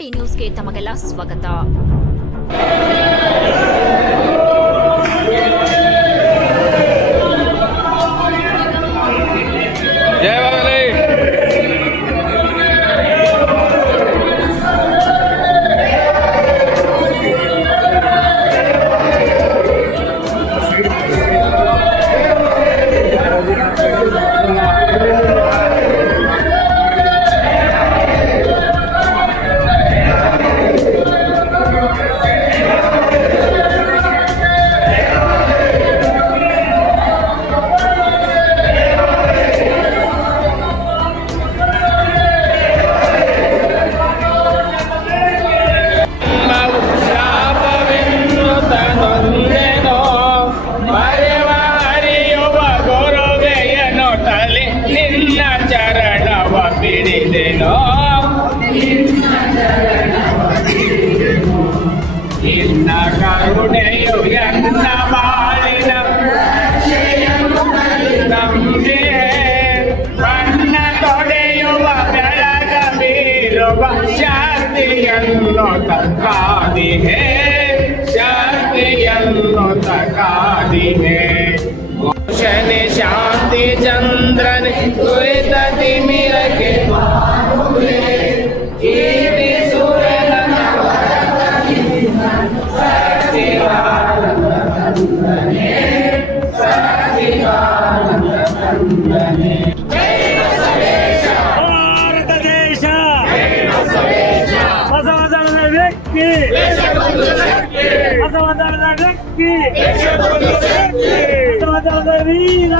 ಕೋಟಿ ನ್ಯೂಸ್ಗೆ ತಮಗೆಲ್ಲ ಸ್ವಾಗತ. ನಿನ್ನ ಕರುಣೆಯು ಎನ್ನ ಬಾಳಿನ ನಂಬಿ ಬಣ್ಣ ತೊಡೆಯುವ ಬೆಳಗ ಬೀರುವ ಶಾಂತಿಯನ್ನು ತಕ್ಕಾದಿಹೆ, ಶಾಂತಿಯನ್ನು ತಕ್ಕಾದಿಹೆ. ಮೋಷನೆ ಶಾಂತಿ ಚಂದ್ರನೆ ಕುರಿತ ತಿಮಿರಕ್ಕೆ ಭಾರತ ದೇಶ ಬಸವಧರ್ಮದ ವ್ಯಕ್ತಿ, ಬಸವಧರ್ಮದ ವ್ಯಕ್ತಿ, ಬಸವಧರ್ಮದ ವೀರ.